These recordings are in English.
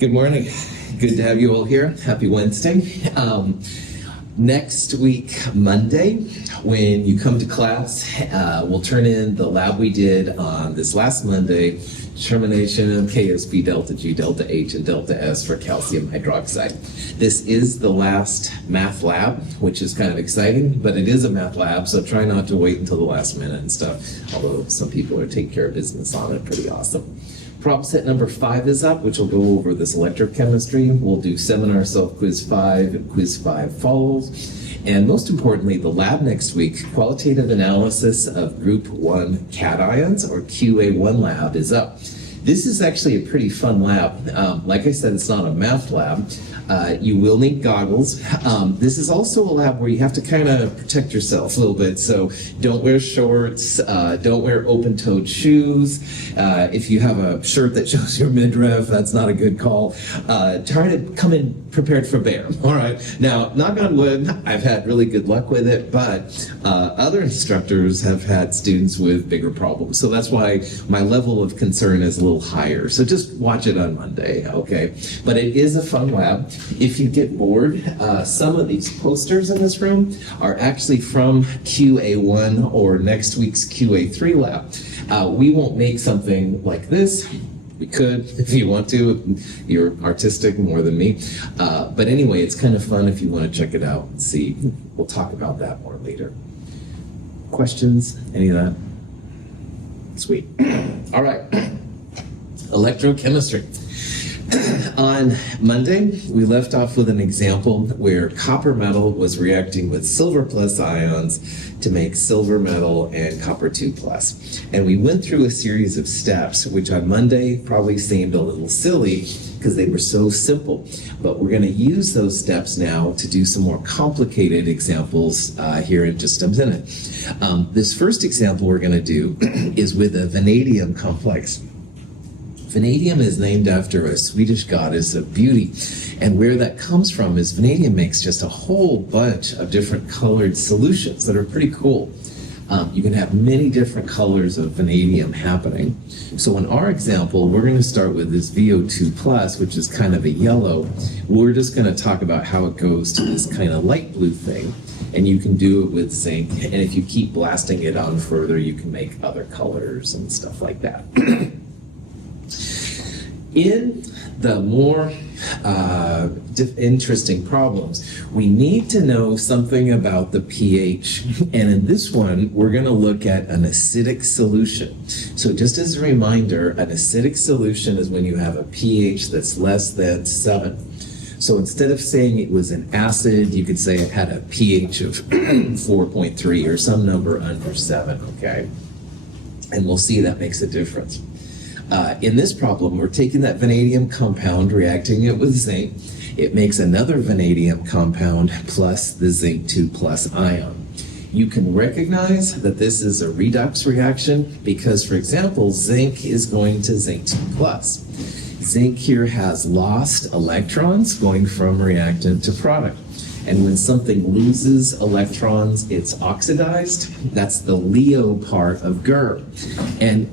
Good morning. Good to have you all here. Happy Wednesday. Next week, Monday, when you come to class, we'll turn in the lab we did on this last Monday, determination of KSB delta G delta H and delta S for calcium hydroxide. This is the last math lab, which is kind of exciting, but it is a math lab, so try not to wait until the last minute and stuff, although some people are taking care of business on it. Pretty awesome. Problem set number 5 is up, which will go over this electrochemistry. We'll do seminar self-quiz 5, and quiz 5 follows. And most importantly, the lab next week, qualitative analysis of group 1 cations, or QA1 lab, is up. This is actually a pretty fun lab. Like I said, it's not a math lab. You will need goggles. This is also a lab where you have to kind of protect yourself a little bit. So don't wear shorts, don't wear open-toed shoes. If you have a shirt that shows your midriff, that's not a good call. Try to come in prepared for bear. All right. Now, knock on wood, I've had really good luck with it, but other instructors have had students with bigger problems. So that's why my level of concern is a little higher. So just watch it on Monday, okay? But it is a fun lab. If you get bored, some of these posters in this room are actually from QA1 or next week's QA3 lab. We won't make something like this. We could, if you want to. You're artistic more than me. But anyway, it's kind of fun if you want to check it out and see. We'll talk about that more later. Questions? Any of that? Sweet. All right. Electrochemistry. On Monday, we left off with an example where copper metal was reacting with silver plus ions to make silver metal and copper 2 plus. And we went through a series of steps, which on Monday probably seemed a little silly because they were so simple. But we're going to use those steps now to do some more complicated examples here in just a minute. This first example we're going to do is with a vanadium complex. Vanadium is named after a Swedish goddess of beauty, and where that comes from is vanadium makes just a whole bunch of different colored solutions that are pretty cool. You can have many different colors of vanadium happening. So in our example, we're going to start with this VO2 plus, which is kind of a yellow. We're just going to talk about how it goes to this kind of light blue thing, and you can do it with zinc, and if you keep blasting it on further, you can make other colors and stuff like that. In the more interesting problems, we need to know something about the pH. And in this one, we're going to look at an acidic solution. So just as a reminder, an acidic solution is when you have a pH that's less than 7. So instead of saying it was an acid, you could say it had a pH of 4.3 or some number under 7, okay? And we'll see that makes a difference. In this problem, we're taking that vanadium compound, reacting it with zinc. It makes another vanadium compound plus the zinc 2 plus ion. You can recognize that this is a redox reaction because, for example, zinc is going to zinc 2 plus. Zinc here has lost electrons going from reactant to product. And when something loses electrons, it's oxidized. That's the Leo part of GER. And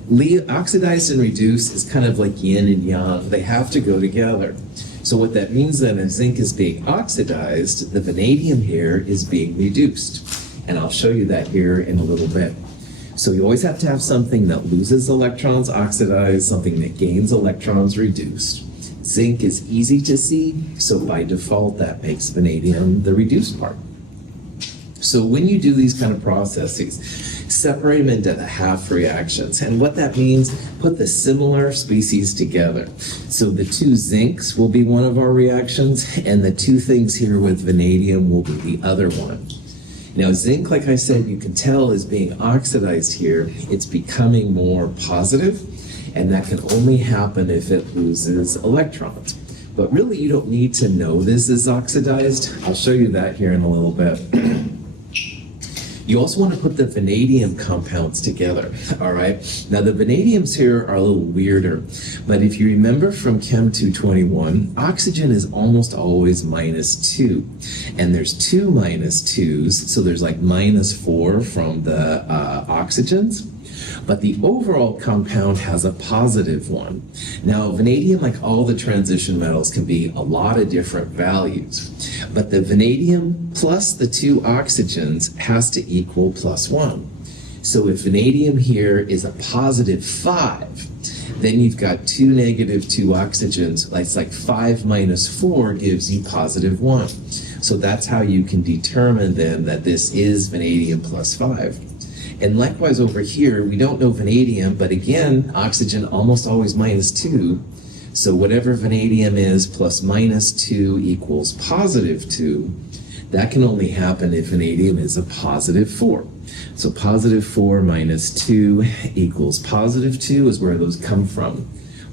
oxidized and reduced is kind of like yin and yang. They have to go together. So what that means then is zinc is being oxidized, the vanadium here is being reduced. And I'll show you that here in a little bit. So you always have to have something that loses electrons oxidized, something that gains electrons reduced. Zinc is easy to see, so by default that makes vanadium the reduced part. So when you do these kind of processes, separate them into the half reactions. And what that means, put the similar species together. So the 2 zincs will be one of our reactions, and the 2 things here with vanadium will be the other one. Now zinc, like I said, you can tell is being oxidized here. It's becoming more positive. And that can only happen if it loses electrons. But really, you don't need to know this is oxidized. I'll show you that here in a little bit. You also want to put the vanadium compounds together, all right? Now, the vanadiums here are a little weirder, but if you remember from Chem 221, oxygen is almost always -2, and there's 2 -2s, so there's like -4 from the oxygens. But the overall compound has a positive one. Now, vanadium, like all the transition metals, can be a lot of different values. But the vanadium plus the two oxygens has to equal +1. So if vanadium here is a +5, then you've got two oxygens. It's like 5 minus 4 gives you +1. So that's how you can determine then that this is vanadium +5. And likewise over here, we don't know vanadium, but again, oxygen almost always -2. So whatever vanadium is plus -2 equals +2. That can only happen if vanadium is a +4. So +4 minus 2 equals +2 is where those come from.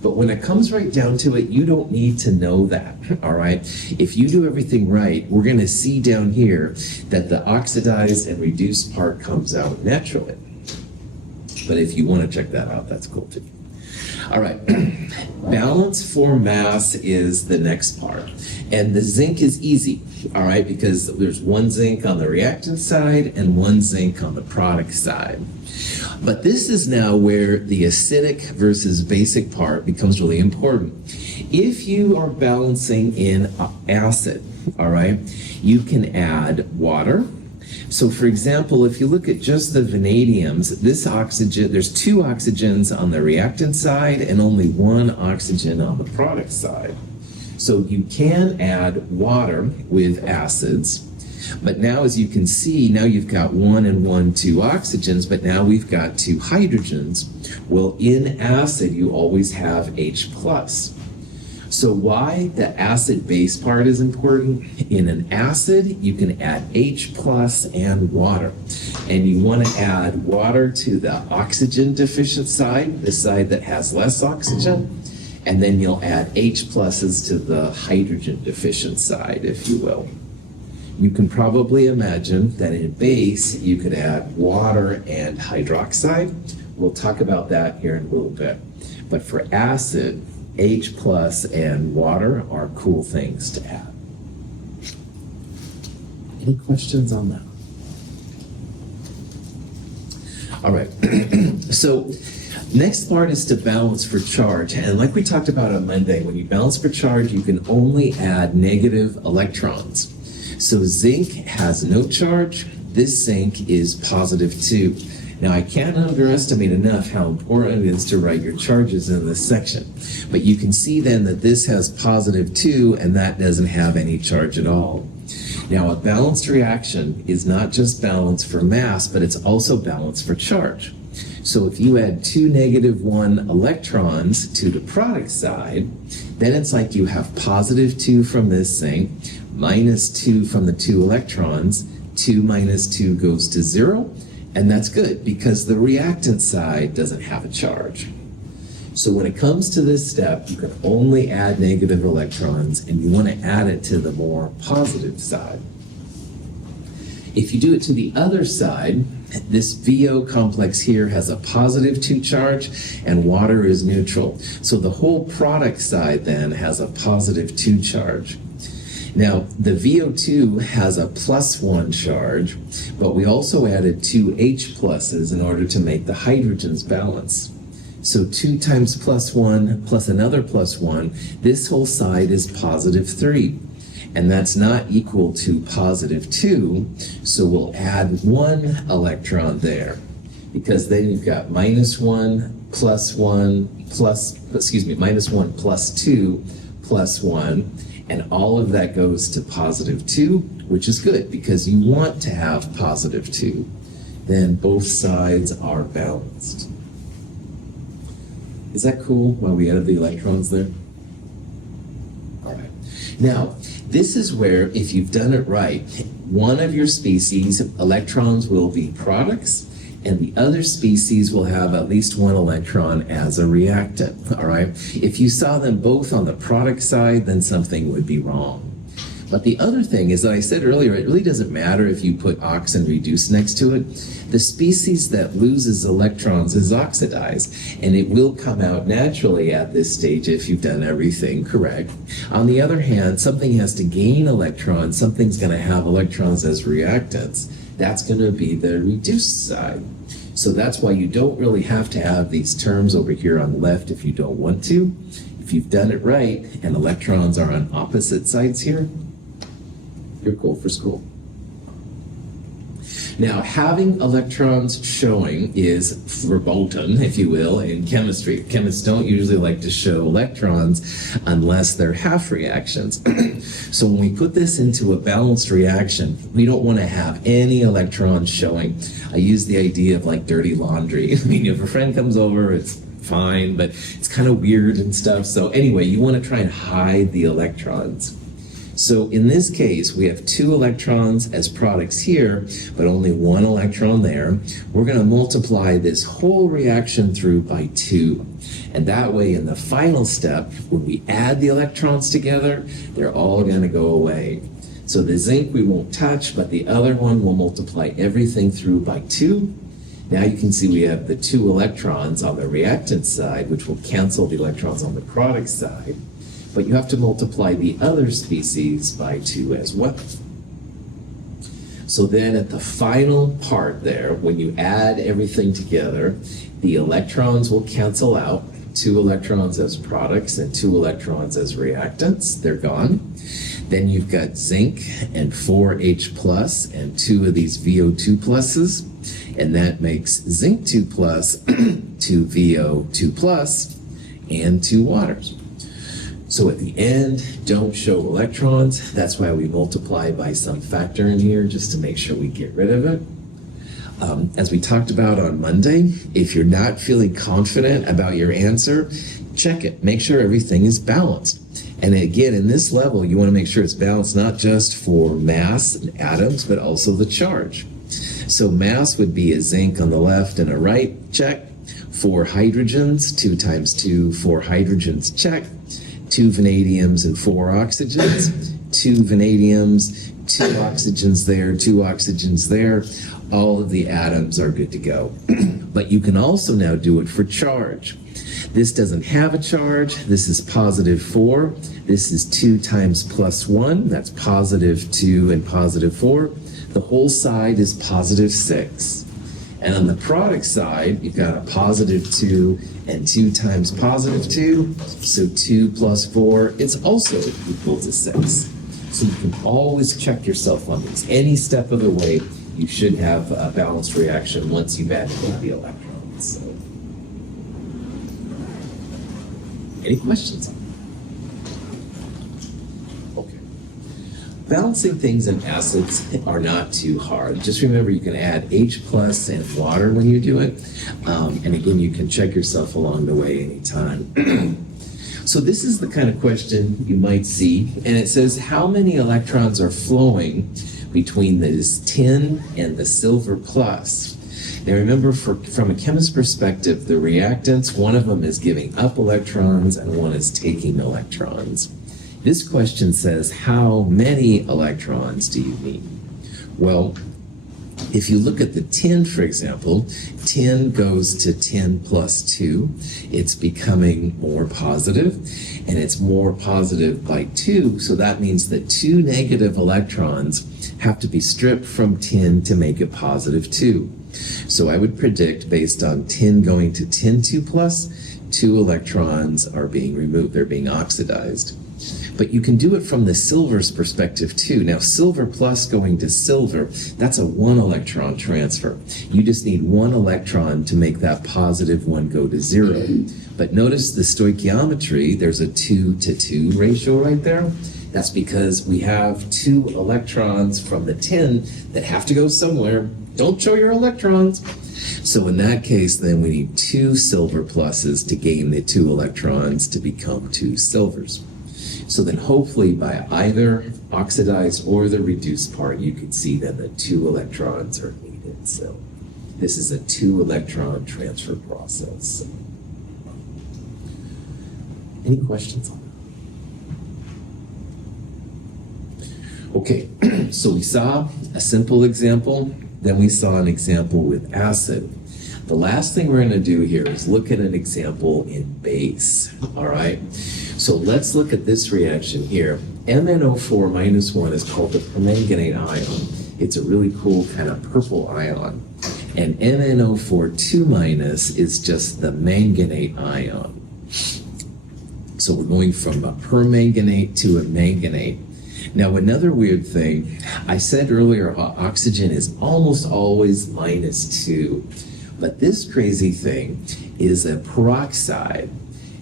But when it comes right down to it, you don't need to know that, all right? If you do everything right, we're going to see down here that the oxidized and reduced part comes out naturally. But if you want to check that out, that's cool too. All right, balance for mass is the next part. And the zinc is easy, all right, because there's one zinc on the reactant side and one zinc on the product side. But this is now where the acidic versus basic part becomes really important. If you are balancing in acid, all right, you can add water. So for example, if you look at just the vanadiums, this oxygen, there's two oxygens on the reactant side and only one oxygen on the product side. So you can add water with acids. But now, as you can see, now you've got 1 and 1, 2 oxygens, but now we've got 2 hydrogens. Well, in acid, you always have H+. So why the acid-base part is important? In an acid, you can add H+ and water. And you want to add water to the oxygen-deficient side, the side that has less oxygen, and then you'll add H+ to the hydrogen-deficient side, if you will. You can probably imagine that in base, you could add water and hydroxide. We'll talk about that here in a little bit. But for acid, H+ and water are cool things to add. Any questions on that? All right. So next part is to balance for charge. And like we talked about on Monday, when you balance for charge, you can only add negative electrons. So zinc has no charge. This zinc is +2. Now, I can't underestimate enough how important it is to write your charges in this section. But you can see then that this has +2 and that doesn't have any charge at all. Now, a balanced reaction is not just balanced for mass, but it's also balanced for charge. So if you add 2 -1 electrons to the product side, then it's like you have +2 from this zinc, -2 from the 2 electrons, 2 minus 2 goes to 0, and that's good because the reactant side doesn't have a charge. So when it comes to this step, you can only add negative electrons, and you want to add it to the more positive side. If you do it to the other side, this VO complex here has a +2 charge, and water is neutral. So the whole product side then has a +2 charge. Now, the VO2 has a +1 charge, but we also added 2 H+ in order to make the hydrogens balance. So 2 times +1 plus another +1, this whole side is +3. And that's not equal to +2, so we'll add 1 electron there. Because then you've got -1 plus 1 plus, -1 plus 2 plus 1, and all of that goes to +2, which is good because you want to have +2. Then both sides are balanced. Is that cool while we added the electrons there? All right. Now, this is where, if you've done it right, one of your species, electrons will be products, and the other species will have at least 1 electron as a reactant, all right? If you saw them both on the product side, then something would be wrong. But the other thing is that I said earlier, it really doesn't matter if you put ox and reduce next to it. The species that loses electrons is oxidized, and it will come out naturally at this stage if you've done everything correct. On the other hand, something has to gain electrons, something's going to have electrons as reactants. That's going to be the reduced side. So that's why you don't really have to have these terms over here on the left if you don't want to. If you've done it right and electrons are on opposite sides here, you're cool for school. Now, having electrons showing is verboten, if you will, in chemistry. Chemists don't usually like to show electrons unless they're half reactions. So when we put this into a balanced reaction, we don't want to have any electrons showing. I use the idea of like dirty laundry. I mean, if a friend comes over, it's fine, but it's kind of weird and stuff. So anyway, you want to try and hide the electrons. So in this case, we have 2 electrons as products here, but only 1 electron there. We're going to multiply this whole reaction through by 2. And that way, in the final step, when we add the electrons together, they're all going to go away. So the zinc we won't touch, but the other one will multiply everything through by 2. Now you can see we have the 2 electrons on the reactant side, which will cancel the electrons on the product side. But you have to multiply the other species by 2 as well. So then at the final part there, when you add everything together, the electrons will cancel out. 2 electrons as products and 2 electrons as reactants. They're gone. Then you've got zinc and 4H plus and 2 of these VO2 pluses. And that makes zinc 2 plus, 2 VO2 plus, and 2 waters. So at the end, don't show electrons. That's why we multiply by some factor in here, just to make sure we get rid of it. As we talked about on Monday, if you're not feeling confident about your answer, check it. Make sure everything is balanced. And again, in this level, you want to make sure it's balanced not just for mass and atoms, but also the charge. So mass would be a zinc on the left and a right, check. 4 hydrogens, 2 times 2, 4 hydrogens, check. 2 vanadiums and 4 oxygens, 2 vanadiums, 2 oxygens there, 2 oxygens there. All of the atoms are good to go. But you can also now do it for charge. This doesn't have a charge. This is positive 4. This is 2 times plus 1. That's positive 2 and positive 4. The whole side is positive 6. And on the product side, you've got a positive 2 and 2 times positive 2. So 2 plus 4, it's also equal to 6. So you can always check yourself on these. Any step of the way, you should have a balanced reaction once you've added in the electrons. So, any questions on that? Okay. Balancing things in acids are not too hard. Just remember you can add H plus and water when you do it. And again, you can check yourself along the way anytime. So this is the kind of question you might see. And it says, how many electrons are flowing between this tin and the silver plus? Now remember, from a chemist's perspective, the reactants, one of them is giving up electrons and one is taking electrons. This question says, how many electrons do you need? Well, if you look at the tin, for example, tin goes to 10 plus 2. It's becoming more positive, and it's more positive by 2, so that means that 2 negative electrons have to be stripped from tin to make it positive 2. So I would predict, based on tin going to tin 2 plus, 2 electrons are being removed. They're being oxidized. But you can do it from the silver's perspective too. Now, silver plus going to silver, that's a 1 electron transfer. You just need 1 electron to make that positive 1 go to 0. But notice the stoichiometry, there's a 2 to 2 ratio right there. That's because we have 2 electrons from the tin that have to go somewhere. Don't show your electrons. So in that case, then we need 2 silver pluses to gain the 2 electrons to become 2 silvers. So then hopefully by either oxidized or the reduced part, you can see that the 2 electrons are needed. So this is a 2 electron transfer process. Any questions on that? Okay, so we saw a simple example, then we saw an example with acid. The last thing we're going to do here is look at an example in base, all right? So let's look at this reaction here. MnO4 minus 1 is called the permanganate ion. It's a really cool kind of purple ion. And MnO4 2 minus is just the manganate ion. So we're going from a permanganate to a manganate. Now, another weird thing, I said earlier oxygen is almost always -2, but this crazy thing is a peroxide.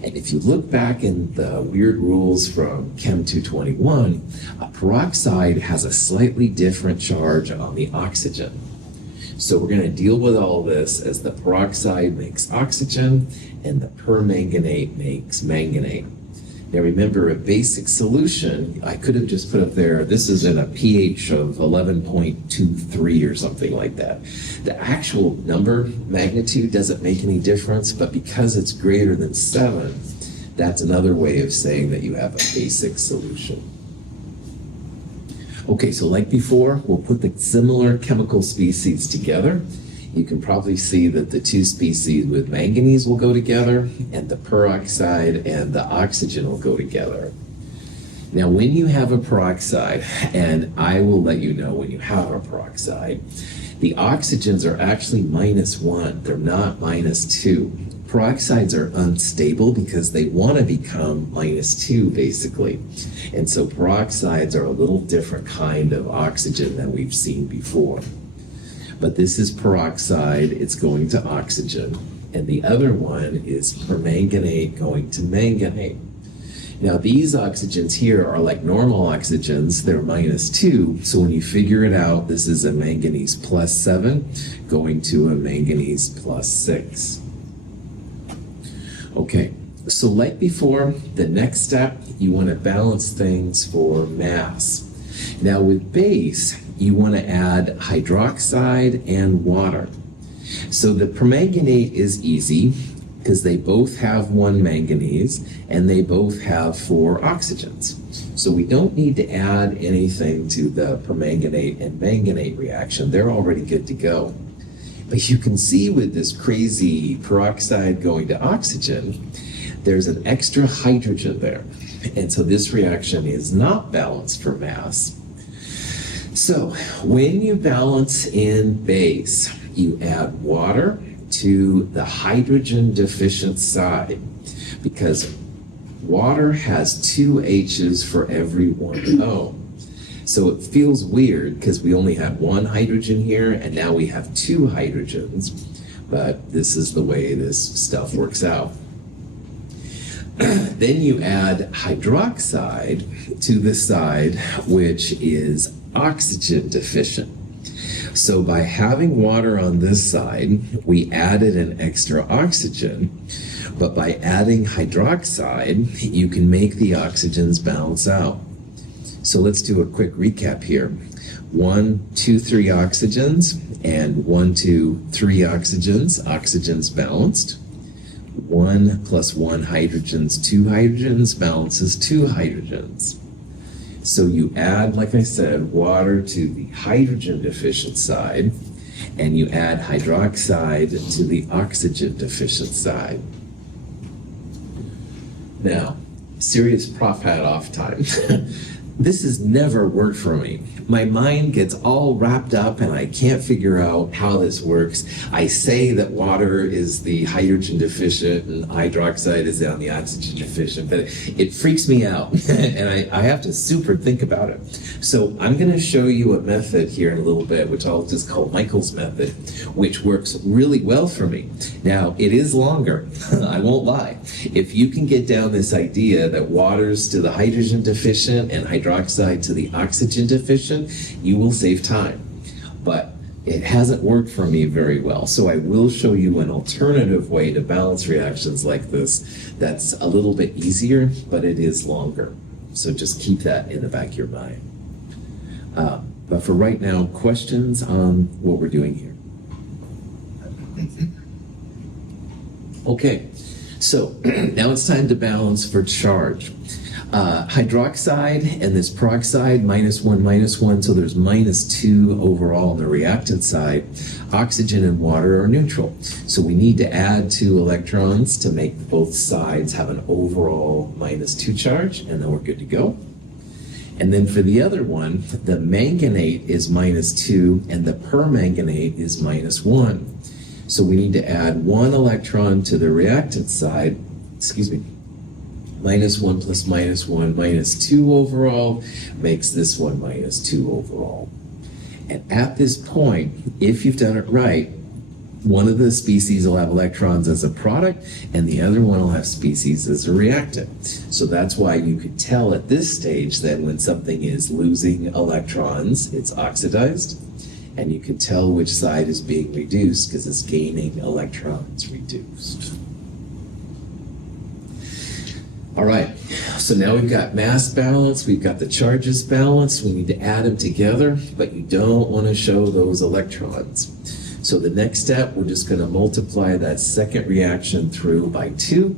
And if you look back in the weird rules from Chem 221, a peroxide has a slightly different charge on the oxygen. So we're going to deal with all this as the peroxide makes oxygen and the permanganate makes manganate. Now remember, a basic solution, I could have just put up there, this is in a pH of 11.23 or something like that. The actual number, magnitude, doesn't make any difference, but because it's greater than 7, that's another way of saying that you have a basic solution. Okay, so like before, we'll put the similar chemical species together. You can probably see that the two species with manganese will go together, and the peroxide and the oxygen will go together. Now, when you have a peroxide, and I will let you know when you have a peroxide, the oxygens are actually -1. They're not -2. Peroxides are unstable because they want to become -2, basically. And so peroxides are a little different kind of oxygen than we've seen before. But this is peroxide, it's going to oxygen, and the other one is permanganate going to manganate. Now these oxygens here are like normal oxygens, they're -2, so when you figure it out, this is a manganese +7 going to a manganese +6. Okay, so like before, the next step, you want to balance things for mass. Now with base, you want to add hydroxide and water. So the permanganate is easy because they both have 1 manganese and they both have 4 oxygens. So we don't need to add anything to the permanganate and manganate reaction. They're already good to go. But you can see with this crazy peroxide going to oxygen, there's an extra hydrogen there. And so this reaction is not balanced for mass. So when you balance in base, you add water to the hydrogen deficient side because water has 2 H's for every 1 O. So it feels weird because we only had 1 hydrogen here and now we have 2 hydrogens, but this is the way this stuff works out. Then you add hydroxide to the side which is oxygen deficient. So by having water on this side, we added an extra oxygen, but by adding hydroxide, you can make the oxygens balance out. So let's do a quick recap here. 1, 2, 3 oxygens, and 1, 2, 3 oxygens, oxygens balanced. 1 + 1 hydrogens, 2 hydrogens balances 2 hydrogens. So you add, like I said, water to the hydrogen deficient side, and you add hydroxide to the oxygen deficient side. Now, serious prof hat off time. This has never worked for me. My mind gets all wrapped up and I can't figure out how this works. I say that water is the hydrogen deficient and hydroxide is on the oxygen deficient, but it freaks me out and I have to super think about it. So I'm going to show you a method here in a little bit, which I'll just call Michael's method, which works really well for me. Now, it is longer, I won't lie. If you can get down this idea that water's to the hydrogen deficient and hydroxide to the oxygen deficient, you will save time. But it hasn't worked for me very well, so I will show you an alternative way to balance reactions like this that's a little bit easier, but it is longer. So just keep that in the back of your mind. But for right now, questions on what we're doing here? Okay, so now it's time to balance for charge. Hydroxide and this peroxide, -1, so there's -2 overall on the reactant side. Oxygen and water are neutral. So we need to add 2 electrons to make both sides have an overall -2 charge, and then we're good to go. And then for the other one, the manganate is -2 and the permanganate is -1. So we need to add 1 electron to the reactant side, -1 plus -1, -2 overall, makes this one -2 overall. And at this point, if you've done it right, one of the species will have electrons as a product and the other one will have species as a reactant. So that's why you could tell at this stage that when something is losing electrons, it's oxidized, and you can tell which side is being reduced because it's gaining electrons reduced. All right, so now we've got mass balance, we've got the charges balanced, we need to add them together, but you don't want to show those electrons. So the next step, we're just going to multiply that second reaction through by 2,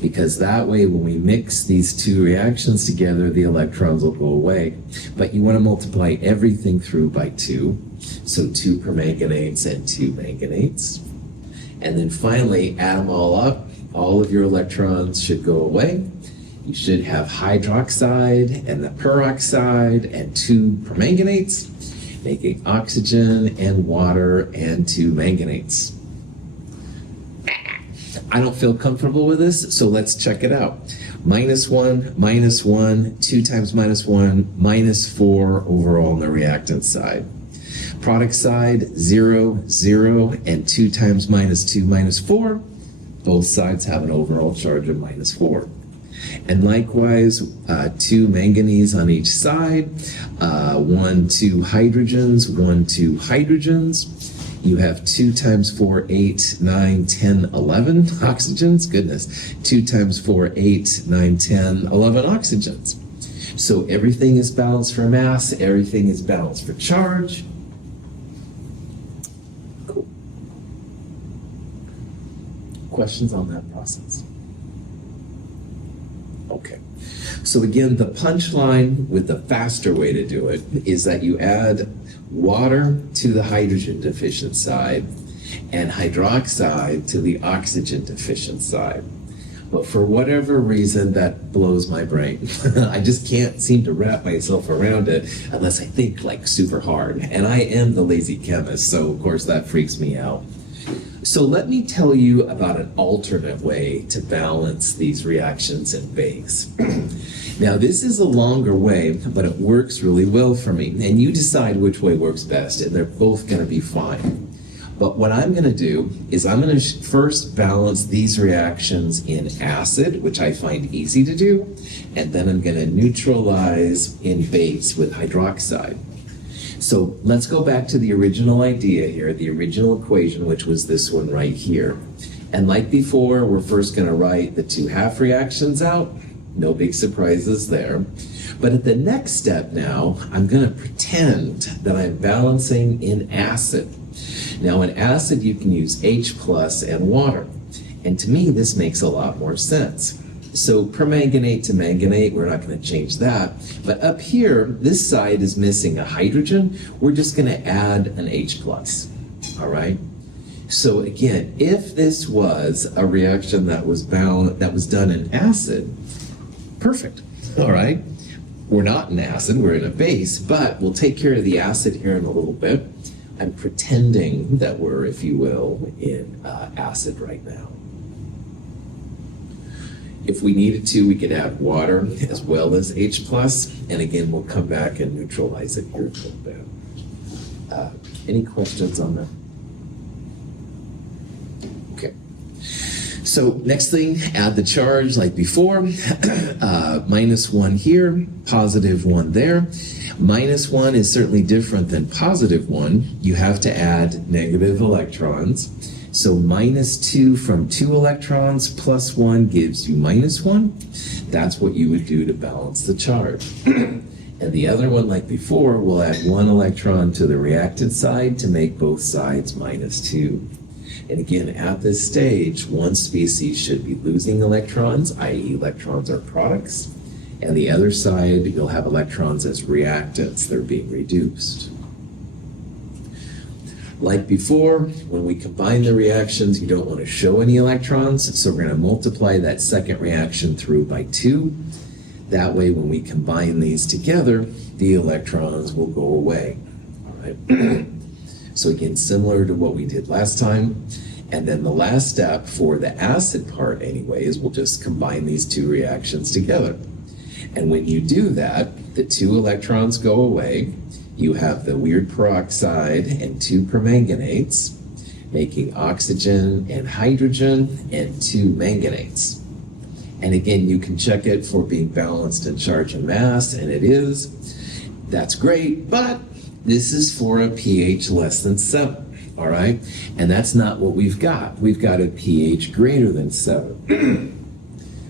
because that way when we mix these two reactions together, the electrons will go away. But you want to multiply everything through by 2, so 2 permanganates and 2 manganates. And then finally, add them all up. All of your electrons should go away. You should have hydroxide and the peroxide and 2 permanganates, making oxygen and water and 2 manganates. I don't feel comfortable with this, so let's check it out. -1, -1, 2 times -1, -4 overall on the reactant side. Product side, 0, 0, and 2 times -2, -4. Both sides have an overall charge of -4. And likewise, 2 manganese on each side, 1, 2 hydrogens, 1, 2 hydrogens. You have 2 times 4, 8, 9, 10, 11 oxygens. Goodness. 2 times 4, 8, 9, 10, 11 oxygens. So everything is balanced for mass, everything is balanced for charge. Cool. Questions on that process? Okay. So again, the punchline with the faster way to do it is that you add water to the hydrogen deficient side and hydroxide to the oxygen deficient side. But for whatever reason, that blows my brain. I just can't seem to wrap myself around it unless I think like super hard. And I am the lazy chemist, so of course that freaks me out. So let me tell you about an alternate way to balance these reactions in base. Now this is a longer way, but it works really well for me. And you decide which way works best, and they're both going to be fine. But what I'm going to do is I'm going to first balance these reactions in acid, which I find easy to do, and then I'm going to neutralize in base with hydroxide. So let's go back to the original idea here, the original equation, which was this one right here. And like before, we're first going to write the 2 half reactions out. No big surprises there. But at the next step now, I'm going to pretend that I'm balancing in acid. Now in acid, you can use H plus and water. And to me, this makes a lot more sense. So permanganate to manganate, we're not going to change that. But up here, this side is missing a hydrogen. We're just going to add an H plus. All right? So again, if this was a reaction that was done in acid, perfect. All right? We're not in acid, we're in a base, but we'll take care of the acid here in a little bit. I'm pretending that we're, if you will, in acid right now. If we needed to, we could add water as well as H plus, and again, we'll come back and neutralize it here in a little bit. Any questions on that? Okay. So next thing, add the charge like before. -1 here, +1 there. -1 is certainly different than +1. You have to add negative electrons. So -2 from 2 electrons plus 1 gives you -1. That's what you would do to balance the charge. And the other one, like before, we'll add 1 electron to the reactant side to make both sides -2. And again, at this stage, one species should be losing electrons, i.e. electrons are products, and the other side, you'll have electrons as reactants. They're being reduced. Like before, when we combine the reactions, you don't want to show any electrons, so we're going to multiply that second reaction through by 2. That way, when we combine these together, the electrons will go away. All right. So again, similar to what we did last time. And then the last step for the acid part anyway is we'll just combine these two reactions together. And when you do that, the two electrons go away. You have the weird peroxide and two permanganates, making oxygen and hydrogen and two manganates. And again, you can check it for being balanced in charge and mass, and it is. That's great, but this is for a pH less than 7, all right? And that's not what we've got. We've got a pH greater than 7.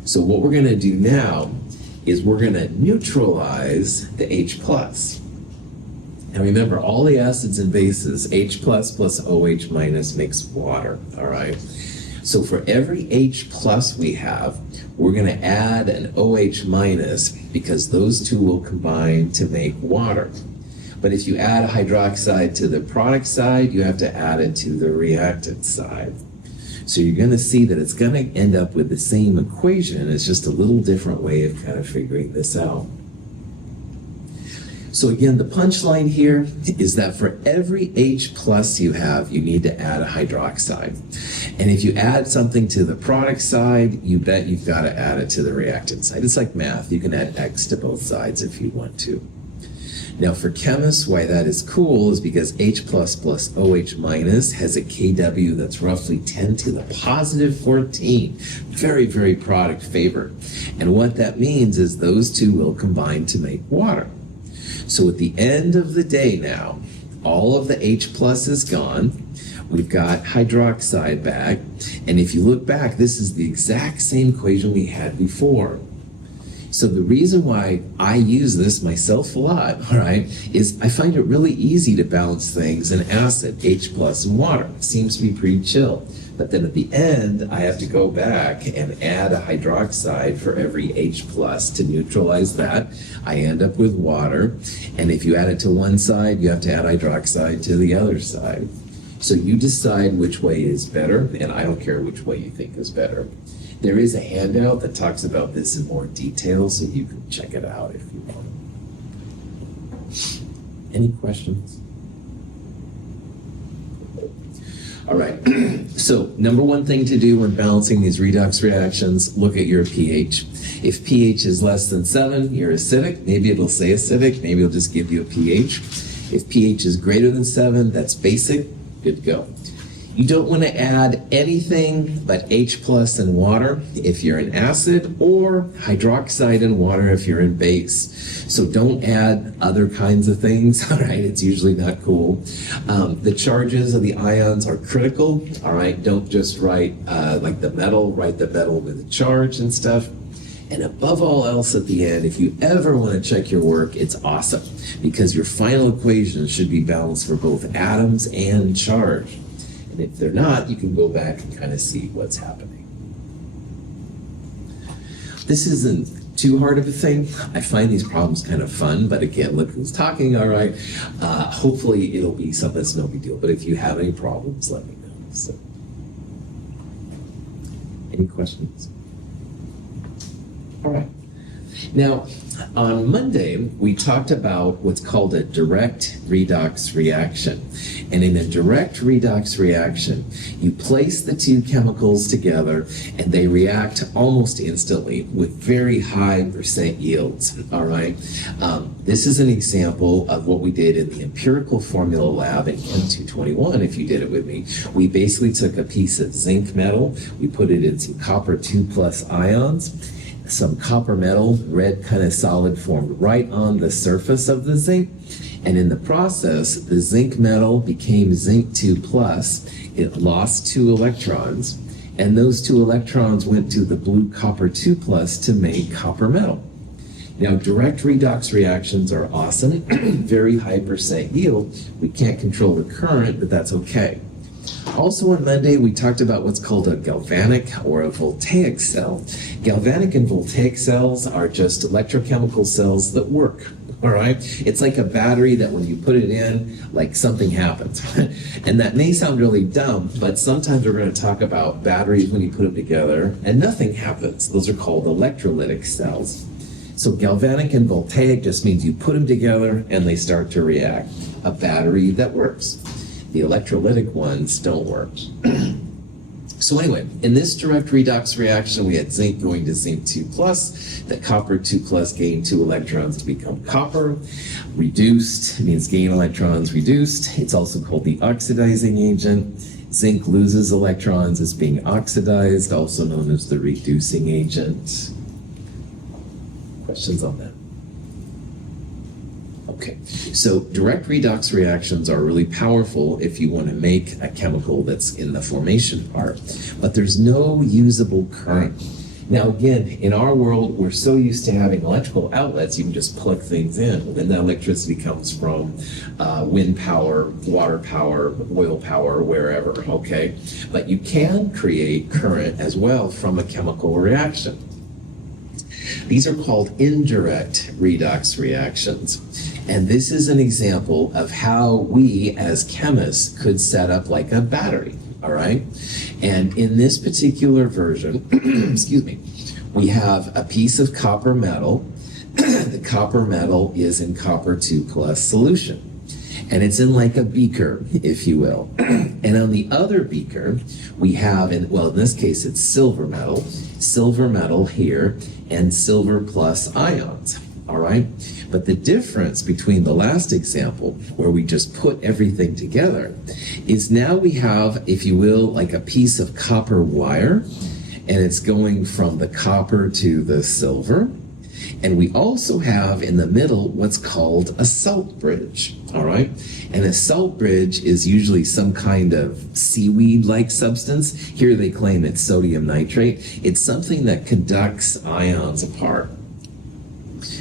So what we're gonna do now is we're gonna neutralize the H+. And remember, all the acids and bases, H plus OH minus makes water, all right? So for every H plus we have, we're gonna add an OH minus because those two will combine to make water. But if you add hydroxide to the product side, you have to add it to the reactant side. So you're gonna see that it's gonna end up with the same equation. It's just a little different way of kind of figuring this out. So again, the punchline here is that for every H plus you have, you need to add a hydroxide. And if you add something to the product side, you bet you've got to add it to the reactant side. It's like math. You can add X to both sides if you want to. Now for chemists, why that is cool is because H plus OH minus has a KW that's roughly 10 to the positive 14. Very, very product favored. And what that means is those two will combine to make water. So at the end of the day now, all of the H plus is gone. We've got hydroxide back. And if you look back, this is the exact same equation we had before. So the reason why I use this myself a lot, all right, is I find it really easy to balance things in acid, H plus and water. It seems to be pretty chill. But then at the end, I have to go back and add a hydroxide for every H plus to neutralize that. I end up with water. And if you add it to one side, you have to add hydroxide to the other side. So you decide which way is better, and I don't care which way you think is better. There is a handout that talks about this in more detail, so you can check it out if you want. Any questions? All right, so number one thing to do when balancing these redox reactions, look at your pH. If pH is less than 7, you're acidic. Maybe it'll say acidic, maybe it'll just give you a pH. If pH is greater than 7, that's basic, good to go. You don't want to add anything but H plus and water if you're in acid, or hydroxide and water if you're in base. So don't add other kinds of things, all right? It's usually not cool. The charges of the ions are critical, all right? Don't just write like the metal, write the metal with a charge and stuff. And above all else at the end, if you ever want to check your work, it's awesome because your final equation should be balanced for both atoms and charge. And if they're not, you can go back and kind of see what's happening. This isn't too hard of a thing. I find these problems kind of fun, but again, look who's talking, all right? Hopefully it'll be something that's no big deal, but if you have any problems, let me know. So, any questions? All right. Now, on Monday, we talked about what's called a direct redox reaction. And in a direct redox reaction, you place the two chemicals together and they react almost instantly with very high percent yields, all right? This is an example of what we did in the empirical formula lab in Chem 221, if you did it with me. We basically took a piece of zinc metal, we put it in some copper 2+ ions, some copper metal, red kind of solid, formed right on the surface of the zinc. And in the process, the zinc metal became zinc 2+. It lost 2 electrons, and those 2 electrons went to the blue copper 2+ to make copper metal. Now, direct redox reactions are awesome, very high percent yield. We can't control the current, but that's okay. Also on Monday, we talked about what's called a galvanic or a voltaic cell. Galvanic and voltaic cells are just electrochemical cells that work, all right? It's like a battery that when you put it in, like something happens. And that may sound really dumb, but sometimes we're going to talk about batteries when you put them together and nothing happens. Those are called electrolytic cells. So galvanic and voltaic just means you put them together and they start to react. A battery that works. The electrolytic ones don't work. So anyway, in this direct redox reaction, we had zinc going to zinc 2 plus. The copper 2 plus gained 2 electrons to become copper. Reduced means gain electrons reduced. It's also called the oxidizing agent. Zinc loses electrons as being oxidized, also known as the reducing agent. Questions on that? Okay, so direct redox reactions are really powerful if you want to make a chemical that's in the formation part, but there's no usable current. Now again, in our world, we're so used to having electrical outlets, you can just plug things in, and that electricity comes from wind power, water power, oil power, wherever, okay? But you can create current as well from a chemical reaction. These are called indirect redox reactions. And this is an example of how we as chemists could set up like a battery, all right? And in this particular version, excuse me, we have a piece of copper metal. The copper metal is in copper 2 plus solution. And it's in like a beaker, if you will. And on the other beaker, we have, in this case, it's silver metal here, and silver plus ions, all right? But the difference between the last example, where we just put everything together, is now we have, if you will, like a piece of copper wire, and it's going from the copper to the silver. And we also have in the middle what's called a salt bridge, all right? And a salt bridge is usually some kind of seaweed-like substance. Here they claim it's sodium nitrate. It's something that conducts ions apart.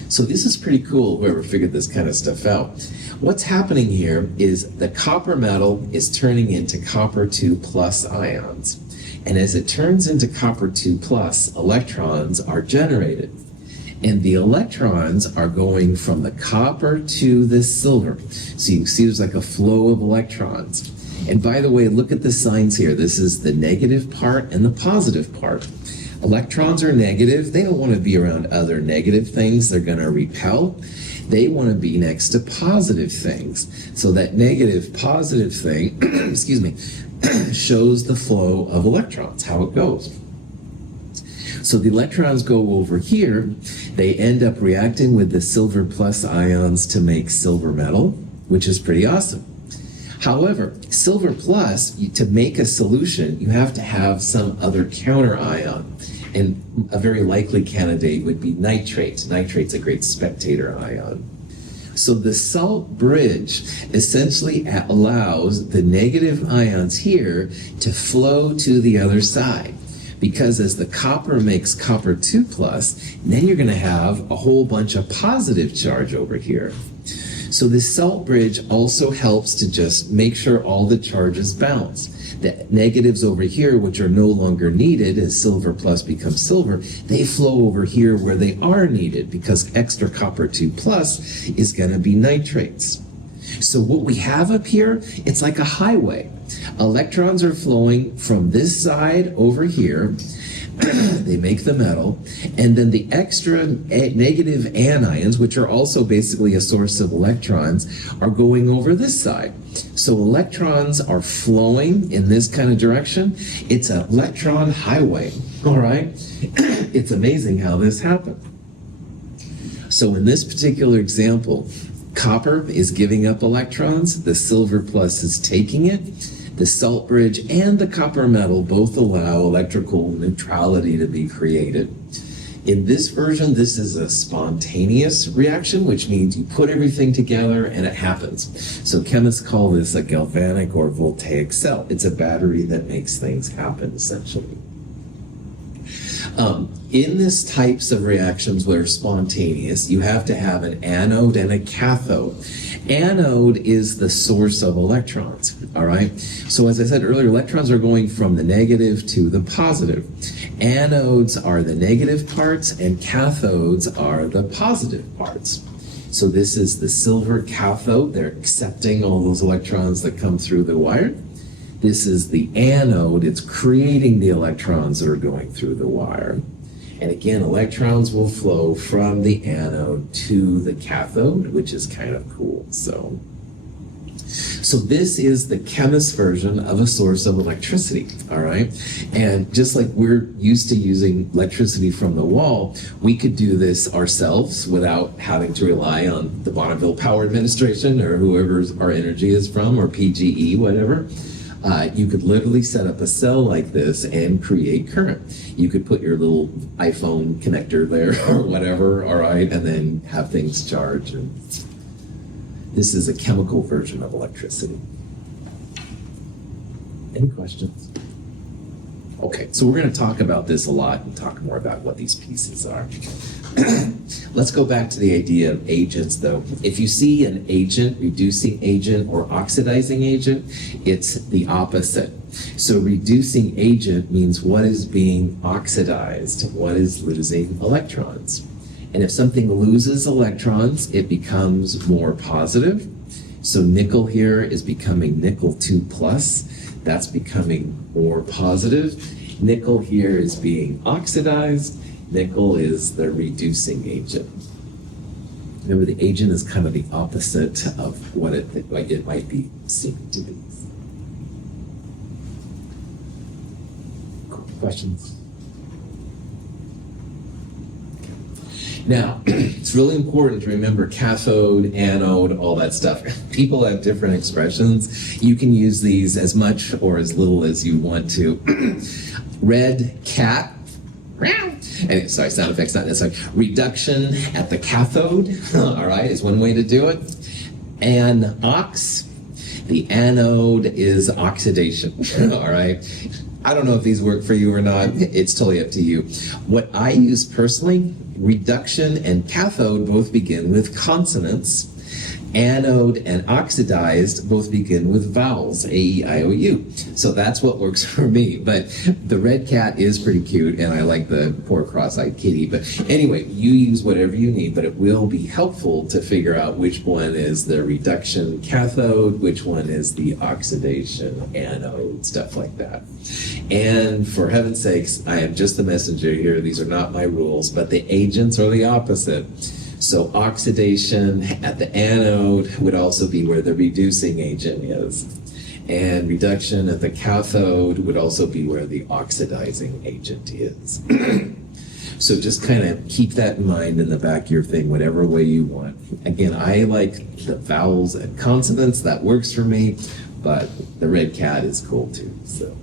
So this is pretty cool, whoever figured this kind of stuff out. What's happening here is the copper metal is turning into copper 2 plus ions. And as it turns into copper 2 plus, electrons are generated. And the electrons are going from the copper to the silver. So you can see there's like a flow of electrons. And by the way, look at the signs here. This is the negative part and the positive part. Electrons are negative. They don't want to be around other negative things. They're going to repel. They want to be next to positive things. So that negative, positive thing, excuse me, shows the flow of electrons, how it goes. So the electrons go over here. They end up reacting with the silver plus ions to make silver metal, which is pretty awesome. However, silver plus, to make a solution, you have to have some other counter ion. And a very likely candidate would be nitrate. Nitrate's a great spectator ion. So the salt bridge essentially allows the negative ions here to flow to the other side. Because as the copper makes copper 2 plus, then you're going to have a whole bunch of positive charge over here. So this salt bridge also helps to just make sure all the charges balance. The negatives over here, which are no longer needed as silver plus becomes silver, they flow over here where they are needed because extra copper 2 plus is going to be nitrates. So what we have up here, it's like a highway. Electrons are flowing from this side over here. They make the metal, and then the extra negative anions, which are also basically a source of electrons, are going over this side. So electrons are flowing in this kind of direction. It's an electron highway, all right? It's amazing how this happened. So in this particular example, copper is giving up electrons, the silver plus is taking it. The salt bridge and the copper metal both allow electrical neutrality to be created. In this version, this is a spontaneous reaction, which means you put everything together and it happens. So chemists call this a galvanic or voltaic cell. It's a battery that makes things happen, essentially. In this types of reactions where spontaneous, you have to have an anode and a cathode. Anode is the source of electrons, all right? So as I said earlier, electrons are going from the negative to the positive. Anodes are the negative parts and cathodes are the positive parts. So this is the silver cathode. They're accepting all those electrons that come through the wire. This is the anode. It's creating the electrons that are going through the wire. And again, electrons will flow from the anode to the cathode, which is kind of cool. So this is the chemist's version of a source of electricity, all right? And just like we're used to using electricity from the wall, we could do this ourselves without having to rely on the Bonneville Power Administration or whoever our energy is from, or PGE, whatever. You could literally set up a cell like this and create current. You could put your little iPhone connector there or whatever, all right, and then have things charge. And this is a chemical version of electricity. Any questions? Okay, so we're going to talk about this a lot and talk more about what these pieces are. Let's go back to the idea of agents, though. If you see an agent, reducing agent or oxidizing agent, it's the opposite. So reducing agent means what is being oxidized, what is losing electrons. And if something loses electrons, it becomes more positive. So nickel here is becoming nickel 2+. That's becoming more positive. Nickel here is being oxidized. Nickel is the reducing agent. Remember, the agent is kind of the opposite of what it might be seen to be. Questions? Now, it's really important to remember cathode, anode, all that stuff. People have different expressions. You can use these as much or as little as you want to. Red cat. And, sorry, sound effects not necessary. Reduction at the cathode, all right, is one way to do it. And ox, the anode is oxidation, all right. I don't know if these work for you or not. It's totally up to you. What I use personally, reduction and cathode both begin with consonants. Anode and oxidized both begin with vowels, A-E-I-O-U. So that's what works for me. But the red cat is pretty cute, and I like the poor cross-eyed kitty. But anyway, you use whatever you need, but it will be helpful to figure out which one is the reduction cathode, which one is the oxidation anode, stuff like that. And for heaven's sakes, I am just the messenger here. These are not my rules, but the agents are the opposite. So oxidation at the anode would also be where the reducing agent is. And reduction at the cathode would also be where the oxidizing agent is. So just kind of keep that in mind in the back of your thing, whatever way you want. Again, I like the vowels and consonants. That works for me, but the red cat is cool too. So.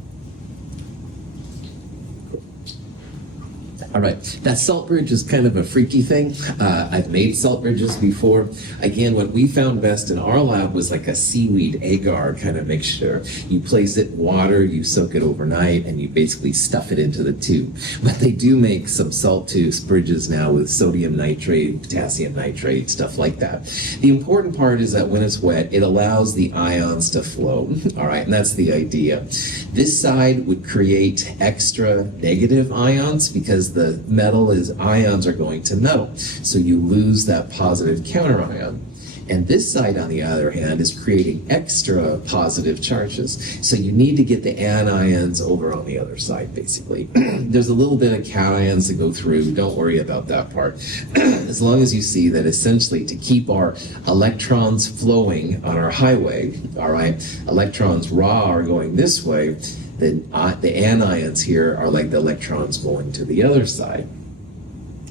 All right, that salt bridge is kind of a freaky thing. I've made salt bridges before. Again, what we found best in our lab was like a seaweed agar kind of mixture. You place it in water, you soak it overnight, and you basically stuff it into the tube. But they do make some salt tube bridges now with sodium nitrate, potassium nitrate, stuff like that. The important part is that when it's wet, it allows the ions to flow. All right, and that's the idea. This side would create extra negative ions because the metal is ions are going to metal. So you lose that positive counter ion. And this side, on the other hand, is creating extra positive charges. So you need to get the anions over on the other side, basically. There's a little bit of cations to go through. Don't worry about that part. As long as you see that essentially to keep our electrons flowing on our highway, all right, electrons raw are going this way, then the anions here are like the electrons going to the other side.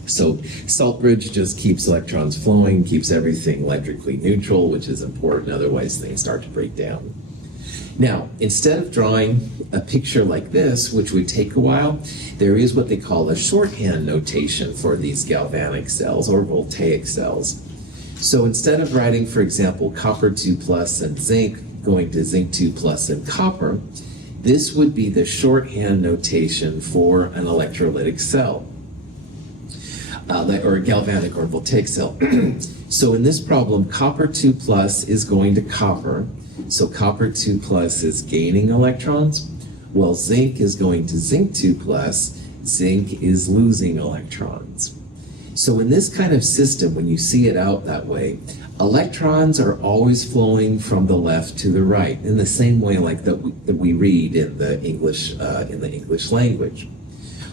So salt bridge just keeps electrons flowing, keeps everything electrically neutral, which is important, otherwise things start to break down. Now, instead of drawing a picture like this, which would take a while, there is what they call a shorthand notation for these galvanic cells or voltaic cells. So instead of writing, for example, copper 2+ and zinc going to zinc 2+ and copper, this would be the shorthand notation for an electrolytic cell. Or a galvanic or voltaic cell. So in this problem, copper 2+ is going to copper. So copper 2+ is gaining electrons. Well, zinc is going to zinc 2+. Zinc is losing electrons. So in this kind of system, when you see it out that way, electrons are always flowing from the left to the right in the same way like that we read in the English language.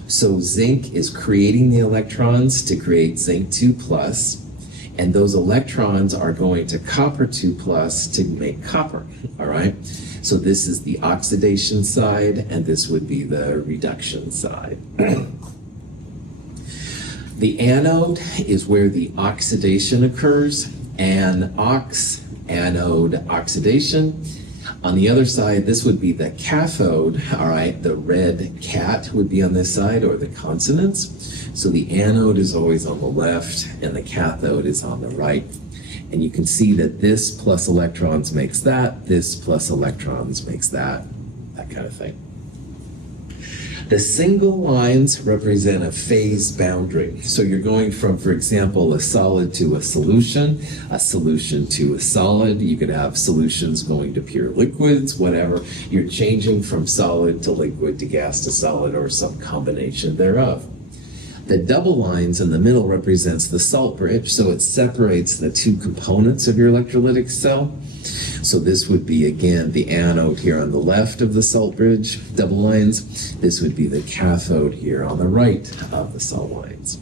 So zinc is creating the electrons to create zinc 2 plus, and those electrons are going to copper 2 plus to make copper, all right? So this is the oxidation side, and this would be the reduction side. The anode is where the oxidation occurs, and anode oxidation. On the other side, this would be the cathode, all right? The red cat would be on this side, or the consonants. So the anode is always on the left, and the cathode is on the right. And you can see that this plus electrons makes that, this plus electrons makes that kind of thing. The single lines represent a phase boundary. So you're going from, for example, a solid to a solution to a solid. You could have solutions going to pure liquids, whatever. You're changing from solid to liquid to gas to solid, or some combination thereof. The double lines in the middle represents the salt bridge, so it separates the two components of your electrolytic cell. So this would be, again, the anode here on the left of the salt bridge, double lines. This would be the cathode here on the right of the salt lines.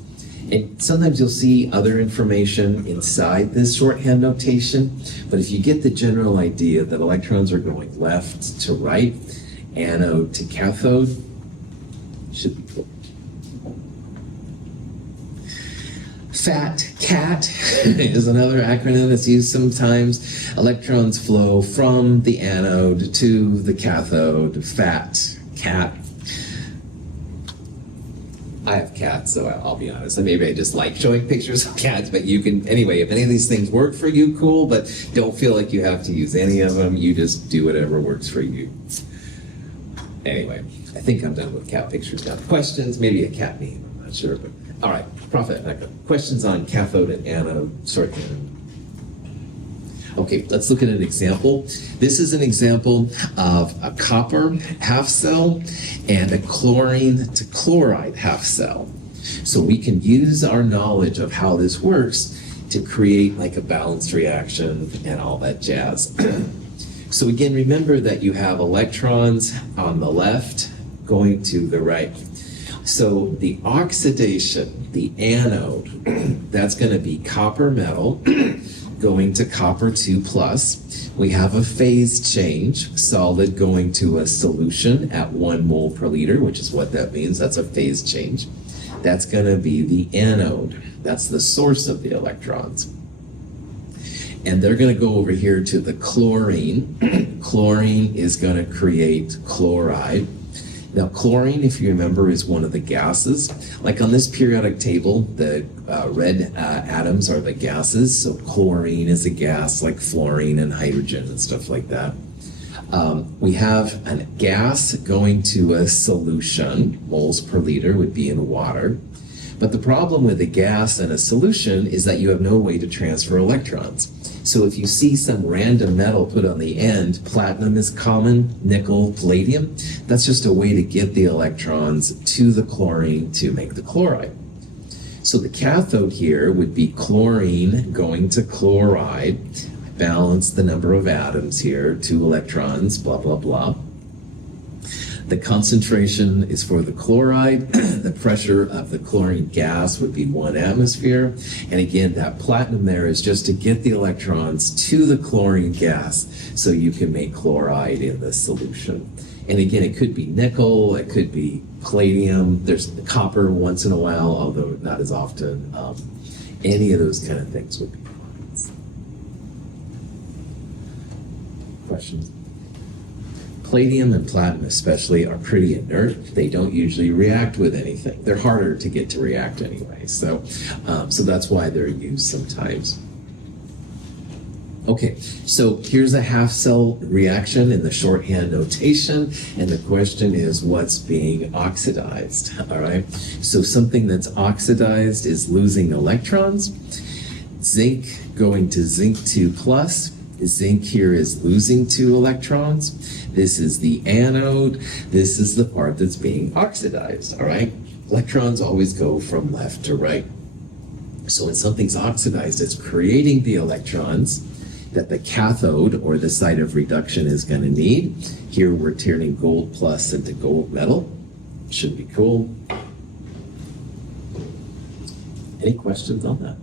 And sometimes you'll see other information inside this shorthand notation, but if you get the general idea that electrons are going left to right, anode to cathode, should be cool. CAT is another acronym that's used sometimes. Electrons flow from the anode to the cathode. CAT. I have cats, so I'll be honest. Maybe I just like showing pictures of cats, but you can, anyway, if any of these things work for you, cool, but don't feel like you have to use any of them. You just do whatever works for you. Anyway, I think I'm done with cat pictures now. Questions? Maybe a cat meme, I'm not sure, but all right, questions on cathode and anode shorthand. Okay, let's look at an example. This is an example of a copper half cell and a chlorine to chloride half cell. So we can use our knowledge of how this works to create like a balanced reaction and all that jazz. So again, remember that you have electrons on the left going to the right. So the oxidation, the anode, that's going to be copper metal going to copper 2 plus. We have a phase change, solid going to a solution at 1 mole per liter, which is what that means. That's a phase change. That's going to be the anode. That's the source of the electrons. And they're going to go over here to the chlorine. Chlorine is going to create chloride. Now, chlorine, if you remember, is one of the gases. Like on this periodic table, the red atoms are the gases. So chlorine is a gas like fluorine and hydrogen and stuff like that. We have a gas going to a solution, moles per liter would be in water. But the problem with a gas and a solution is that you have no way to transfer electrons. So if you see some random metal put on the end, platinum is common, nickel, palladium, that's just a way to get the electrons to the chlorine to make the chloride. So the cathode here would be chlorine going to chloride. Balance the number of atoms here, 2 electrons, blah, blah, blah. The concentration is for the chloride. The pressure of the chlorine gas would be 1 atmosphere. And again, that platinum there is just to get the electrons to the chlorine gas so you can make chloride in the solution. And again, it could be nickel, it could be palladium, there's copper once in a while, although not as often. Any of those kind of things would be fine. Questions? Palladium and platinum especially are pretty inert. They don't usually react with anything. They're harder to get to react anyway. So that's why they're used sometimes. Okay, so here's a half cell reaction in the shorthand notation, and the question is what's being oxidized, all right? So something that's oxidized is losing electrons. Zinc going to zinc 2 plus. Zinc here is losing 2 electrons. This is the anode. This is the part that's being oxidized, all right? Electrons always go from left to right. So when something's oxidized, it's creating the electrons that the cathode or the site of reduction is going to need. Here we're turning gold plus into gold metal. Should be cool. Any questions on that?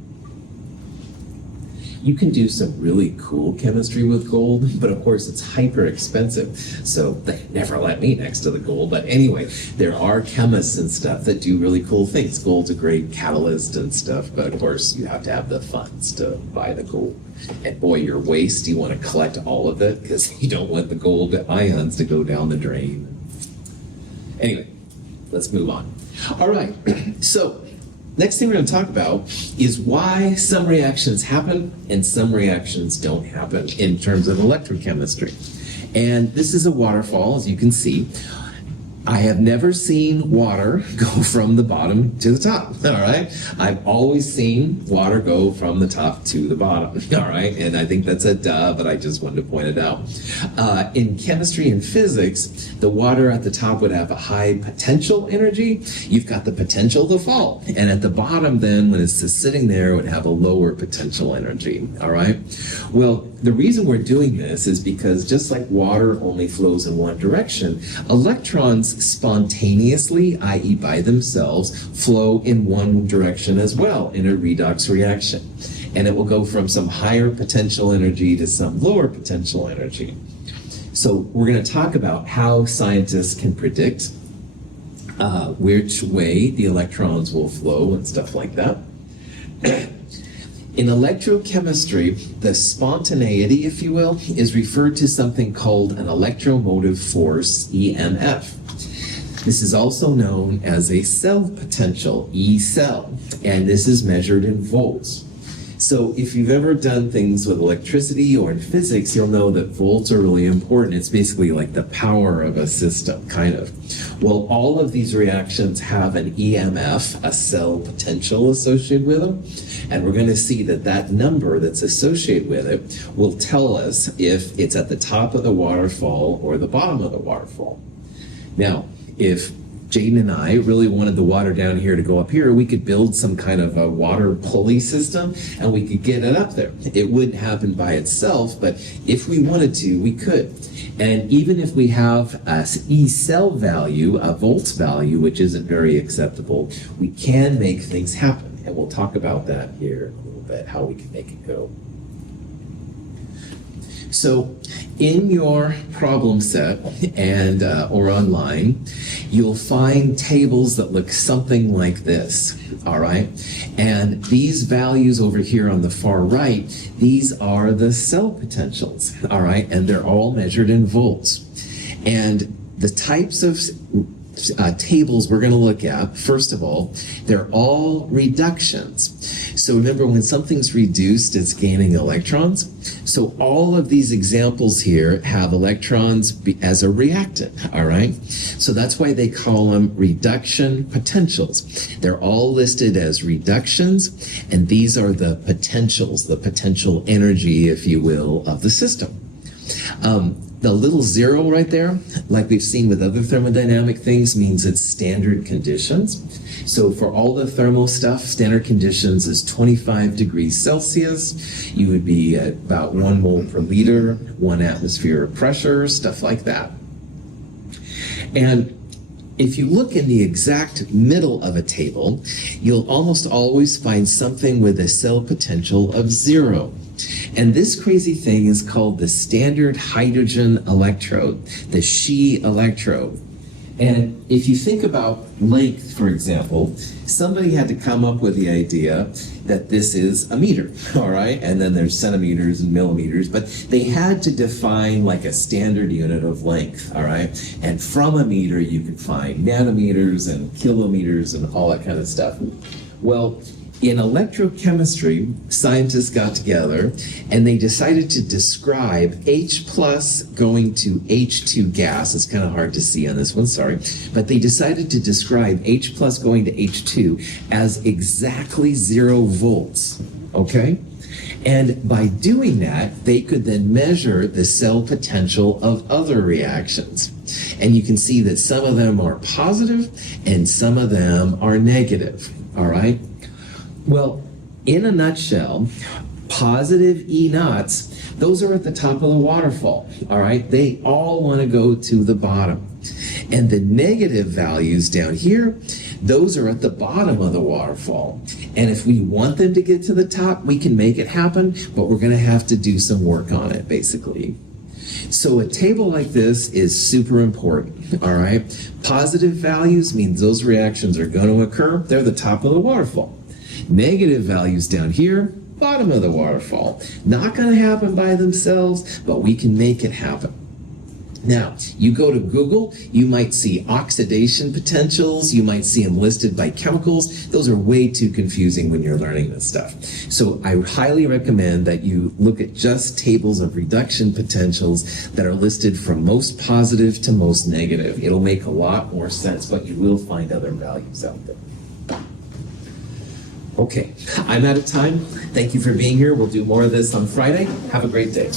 You can do some really cool chemistry with gold, but of course it's hyper expensive. So they never let me next to the gold. But anyway, there are chemists and stuff that do really cool things. Gold's a great catalyst and stuff, but of course you have to have the funds to buy the gold. And boy, your waste, you want to collect all of it because you don't want the gold ions to go down the drain. Anyway, let's move on. All right, so next thing we're going to talk about is why some reactions happen and some reactions don't happen in terms of electrochemistry. And this is a waterfall, as you can see. I have never seen water go from the bottom to the top, all right? I've always seen water go from the top to the bottom, all right? And I think that's a duh, but I just wanted to point it out. In chemistry and physics, the water at the top would have a high potential energy. You've got the potential to fall. And at the bottom then, when it's just sitting there, it would have a lower potential energy, all right? Well, the reason we're doing this is because just like water only flows in one direction, electrons spontaneously, i.e. by themselves, flow in one direction as well in a redox reaction. And it will go from some higher potential energy to some lower potential energy. So we're going to talk about how scientists can predict which way the electrons will flow and stuff like that. In electrochemistry, the spontaneity, if you will, is referred to something called an electromotive force, EMF. This is also known as a cell potential, E cell, and this is measured in volts. So if you've ever done things with electricity or in physics, you'll know that volts are really important. It's basically like the power of a system, kind of. Well, all of these reactions have an EMF, a cell potential associated with them. And we're going to see that that number that's associated with it will tell us if it's at the top of the waterfall or the bottom of the waterfall. Now, if Jaden and I really wanted the water down here to go up here, we could build some kind of a water pulley system and we could get it up there. It wouldn't happen by itself, but if we wanted to, we could. And even if we have a E cell value, a volts value, which isn't very acceptable, we can make things happen. And we'll talk about that here in a little bit, how we can make it go. So in your problem set and or online, you'll find tables that look something like this, all right? And these values over here on the far right, these are the cell potentials, all right? And they're all measured in volts. And the types of tables we're going to look at, first of all, they're all reductions. So remember, when something's reduced, it's gaining electrons. So all of these examples here have electrons as a reactant, all right? So that's why they call them reduction potentials. They're all listed as reductions, and these are the potentials, the potential energy, if you will, of the system. The little zero right there, like we've seen with other thermodynamic things, means it's standard conditions. So for all the thermal stuff, standard conditions is 25 degrees Celsius. You would be at about 1 mole per liter, 1 atmosphere of pressure, stuff like that. And if you look in the exact middle of a table, you'll almost always find something with a cell potential of 0. And this crazy thing is called the standard hydrogen electrode, the She electrode. And if you think about length, for example, somebody had to come up with the idea that this is a meter, all right? And then there's centimeters and millimeters, but they had to define like a standard unit of length, all right? And from a meter, you could find nanometers and kilometers and all that kind of stuff. Well, in electrochemistry, scientists got together and they decided to describe H plus going to H2 gas. It's kind of hard to see on this one, sorry. But they decided to describe H plus going to H2 as exactly 0 volts, okay? And by doing that, they could then measure the cell potential of other reactions. And you can see that some of them are positive and some of them are negative, all right? Well, in a nutshell, positive E naughts, those are at the top of the waterfall, all right? They all want to go to the bottom. And the negative values down here, those are at the bottom of the waterfall. And if we want them to get to the top, we can make it happen, but we're going to have to do some work on it, basically. So a table like this is super important, all right? Positive values means those reactions are going to occur. They're the top of the waterfall. Negative values down here, bottom of the waterfall. Not going to happen by themselves, but we can make it happen. Now, you go to Google, you might see oxidation potentials, you might see them listed by chemicals. Those are way too confusing when you're learning this stuff. So I highly recommend that you look at just tables of reduction potentials that are listed from most positive to most negative. It'll make a lot more sense, but you will find other values out there. Okay, I'm out of time. Thank you for being here. We'll do more of this on Friday. Have a great day.